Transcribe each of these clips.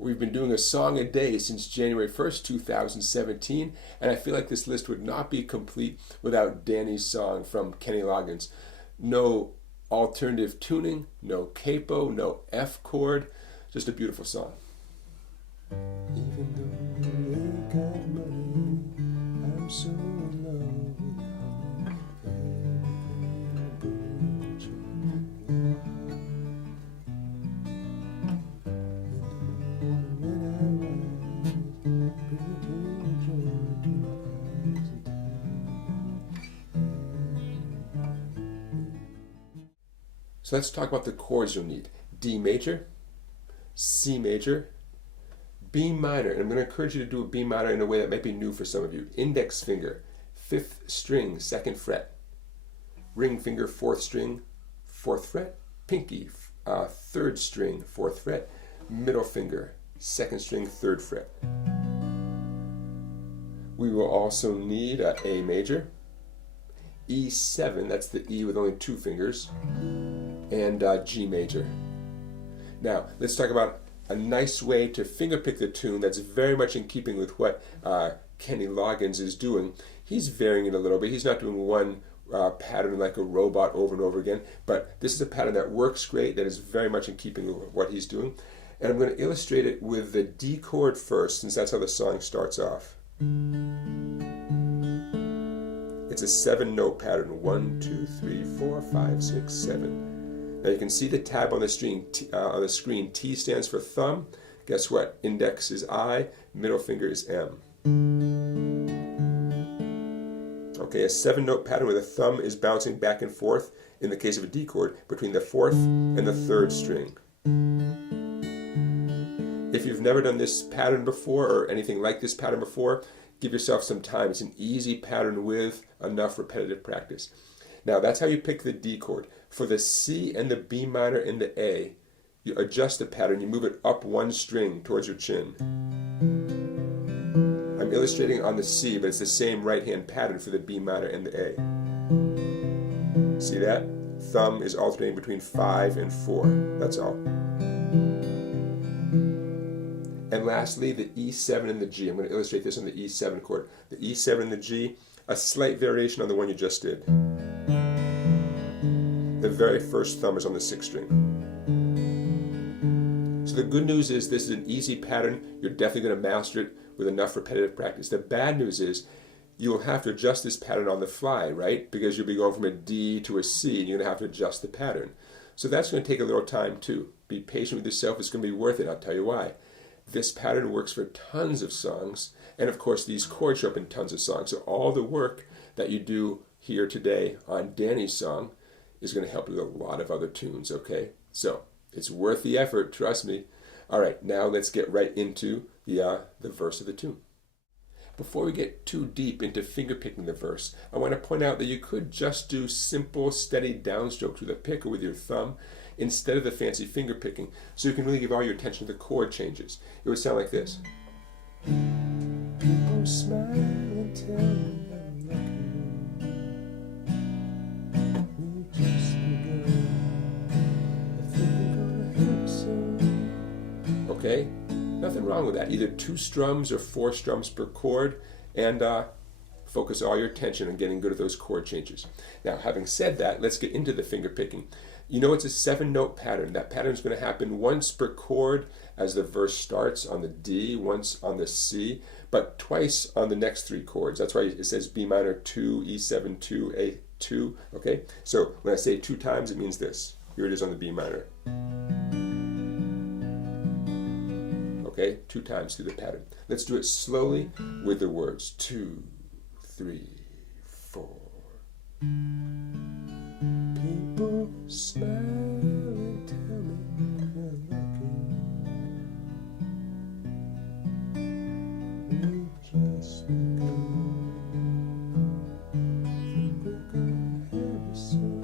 We've been doing a song a day since January 1st, 2017, and I feel like this list would not be complete without Danny's song from Kenny Loggins. No alternative tuning, no capo, no F chord, just a beautiful song. Even though you ain't got money, I'm so in love with honey. So let's talk about the chords you'll need. D major, C major, B minor, and I'm going to encourage you to do a B minor in a way that might be new for some of you. Index finger, 5th string, 2nd fret. Ring finger, 4th string, 4th fret. Pinky, 3rd string, 4th fret. Middle finger, 2nd string, 3rd fret. We will also need A major, E7, that's the E with only 2 fingers, and G major. Now, let's talk about a nice way to fingerpick the tune that's very much in keeping with what Kenny Loggins is doing. He's varying it a little bit. He's not doing one pattern like a robot over and over again, but this is a pattern that works great, that is very much in keeping with what he's doing. And I'm going to illustrate it with the D chord first, since that's how the song starts off. It's a 7-note pattern. 1, 2, 3, 4, 5, 6, 7. Now you can see the tab on the screen. T stands for thumb. Guess what? Index is I, middle finger is M. Okay, a 7-note pattern where the thumb is bouncing back and forth, in the case of a D chord, between the 4th and the 3rd string. If you've never done this pattern before, or anything like this pattern before, give yourself some time. It's an easy pattern with enough repetitive practice. Now that's how you pick the D chord. For the C and the B minor and the A, you adjust the pattern, you move it up 1 string towards your chin. I'm illustrating on the C, but it's the same right-hand pattern for the B minor and the A. See that? Thumb is alternating between 5 and 4. That's all. And lastly, the E7 and the G. I'm going to illustrate this on the E7 chord. The E7 and the G, a slight variation on the one you just did. The very first thumb is on the 6th string. So the good news is this is an easy pattern. You're definitely going to master it with enough repetitive practice. The bad news is you'll have to adjust this pattern on the fly, right? Because you'll be going from a D to a C, and you're going to have to adjust the pattern. So that's going to take a little time too. Be patient with yourself. It's going to be worth it. I'll tell you why. This pattern works for tons of songs, and of course these chords show up in tons of songs. So all the work that you do here today on Danny's song is going to help you with a lot of other tunes, okay? So it's worth the effort, trust me. All right, now let's get right into the verse of the tune. Before we get too deep into fingerpicking the verse, I want to point out that you could just do simple, steady downstrokes with a pick or with your thumb instead of the fancy finger picking, so you can really give all your attention to the chord changes. It would sound like this. People smile and tell me I'm lucky. You just begun. I think you're gonna hurt soon. Okay, nothing wrong with that. Either 2 strums or 4 strums per chord, and focus all your attention on getting good at those chord changes. Now, having said that, let's get into the finger picking. You know it's a 7-note pattern. That pattern is going to happen once per chord as the verse starts on the D, once on the C, but twice on the next 3 chords. That's why it says B minor 2, E7 2, A 2. Okay? So when I say 2 times, it means this. Here it is on the B minor. Okay? 2 times through the pattern. Let's do it slowly with the words. 2, 3, 4. People smile and tell me I'm lucky. We just begun. Think we're gonna have it soon.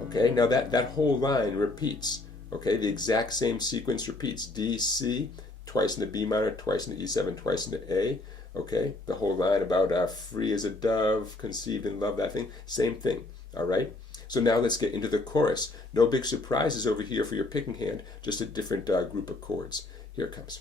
Okay, now that whole line repeats. Okay, the exact same sequence repeats. D, C, twice in the B minor, twice in the E7, twice in the A. Okay, the whole line about free as a dove, conceived in love, that thing, same thing. All right, So now let's get into the chorus. No big surprises over here for your picking hand, just a different group of chords. Here it comes.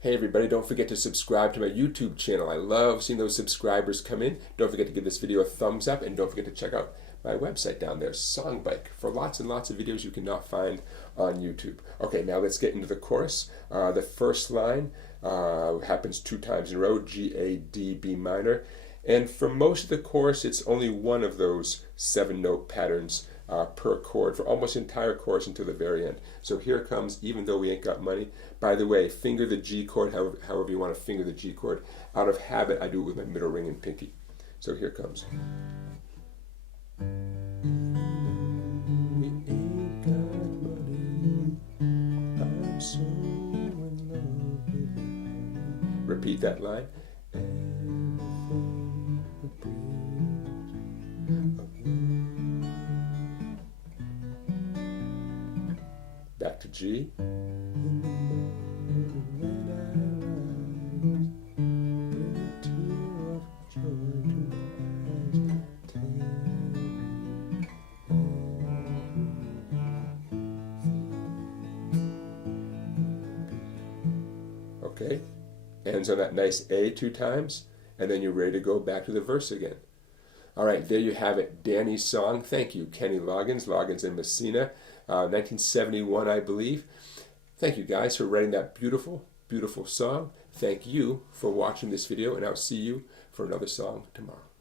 Hey everybody, don't forget to subscribe to my YouTube channel. I love seeing those subscribers come in. Don't forget to give this video a thumbs up, and don't forget to check out my website down there, Songbike, for lots and lots of videos you cannot find on YouTube. Okay, now let's get into the chorus. The first line happens 2 times in a row, G, A, D, B minor. And for most of the chorus, it's only one of those 7-note patterns per chord for almost the entire chorus until the very end. So here it comes, Even Though We Ain't Got Money. By the way, finger the G chord however you want to finger the G chord. Out of habit, I do it with my middle ring and pinky. So here it comes. We ain't got money, I'm so in love with you. Repeat that line. Back to G. Okay, ends on that nice A 2 times, and then you're ready to go back to the verse again. All right, there you have it, Danny's song. Thank you, Kenny Loggins, Loggins and Messina, 1971, I believe. Thank you guys for writing that beautiful, beautiful song. Thank you for watching this video, and I'll see you for another song tomorrow.